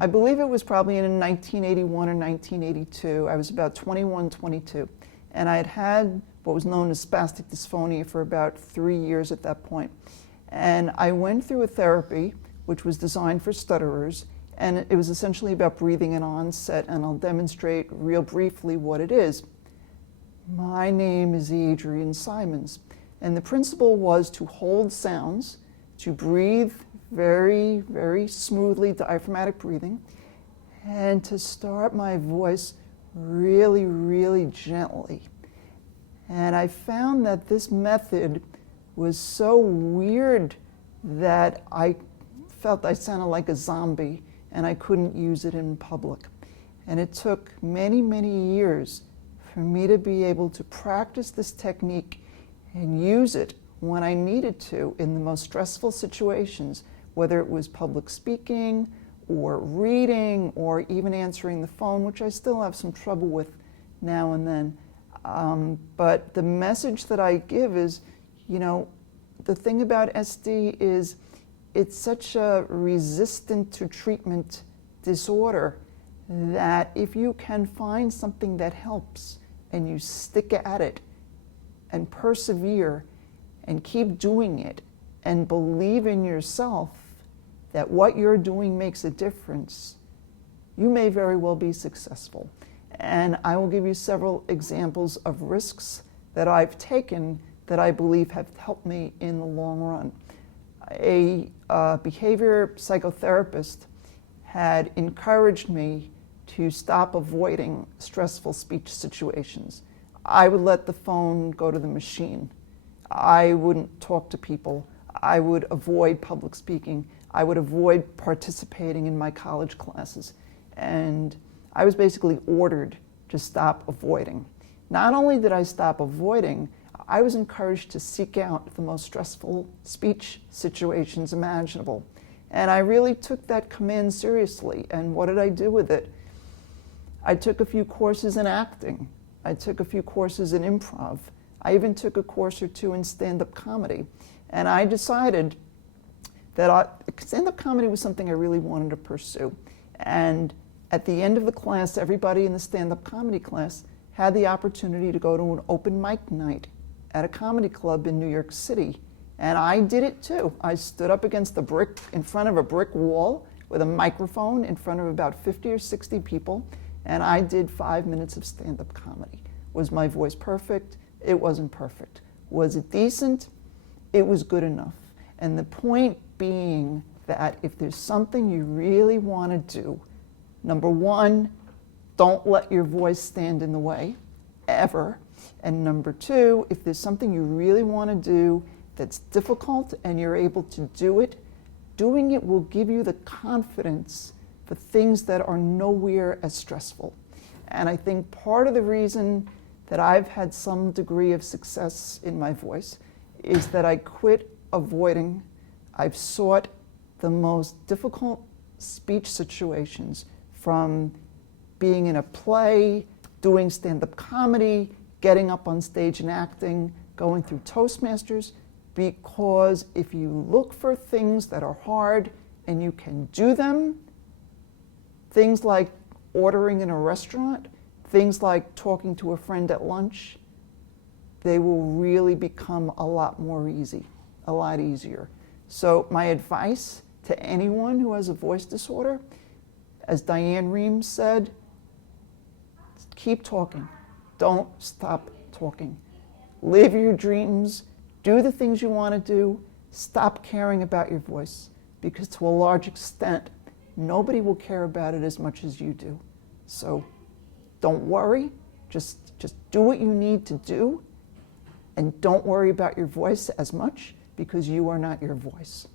I believe it was probably in 1981 or 1982. I was about 21, 22. And I had had what was known as spasmodic dysphonia for about 3 years at that point. And I went through a therapy which was designed for stutterers, and it was essentially about breathing at onset, and I'll demonstrate real briefly what it is. My name is Adrienne Simons, and the principle was to hold sounds, to breathe very, very smoothly, diaphragmatic breathing, and to start my voice really, really gently. And I found that this method was so weird that I felt I sounded like a zombie and I couldn't use it in public. And it took many, many years for me to be able to practice this technique and use it when I needed to in the most stressful situations, whether it was public speaking or reading or even answering the phone, which I still have some trouble with now and then. But the message that I give is, you know, the thing about SD is it's such a resistant to treatment disorder that if you can find something that helps and you stick at it and persevere and keep doing it and believe in yourself that what you're doing makes a difference, you may very well be successful. And I will give you several examples of risks that I've taken that I believe have helped me in the long run. A behavior psychotherapist had encouraged me to stop avoiding stressful speech situations. I would let the phone go to the machine. I wouldn't talk to people. I would avoid public speaking. I would avoid participating in my college classes. And I was basically ordered to stop avoiding. Not only did I stop avoiding, I was encouraged to seek out the most stressful speech situations imaginable. And I really took that command seriously. And what did I do with it? I took a few courses in acting. I took a few courses in improv. I even took a course or two in stand-up comedy. And I decided that stand-up comedy was something I really wanted to pursue. And at the end of the class, everybody in the stand-up comedy class had the opportunity to go to an open mic night at a comedy club in New York City. And I did it too. I stood up against the brick, in front of a brick wall with a microphone in front of about 50 or 60 people, and I did 5 minutes of stand-up comedy. Was my voice perfect? It wasn't perfect. Was it decent? It was good enough. And the point being that if there's something you really want to do, number one, don't let your voice stand in the way, ever. And number two, if there's something you really want to do that's difficult and you're able to do it, doing it will give you the confidence for things that are nowhere as stressful. And I think part of the reason that I've had some degree of success in my voice is that I quit avoiding. I've sought the most difficult speech situations, from being in a play, doing stand-up comedy, getting up on stage and acting, going through Toastmasters, because if you look for things that are hard and you can do them, things like ordering in a restaurant, things like talking to a friend at lunch, they will really become a lot more easy, a lot easier. So my advice to anyone who has a voice disorder, as Diane Rehm said, keep talking. Don't stop talking. Live your dreams. Do the things you want to do. Stop caring about your voice, because to a large extent, nobody will care about it as much as you do. So don't worry. Just do what you need to do, and don't worry about your voice as much, because you are not your voice.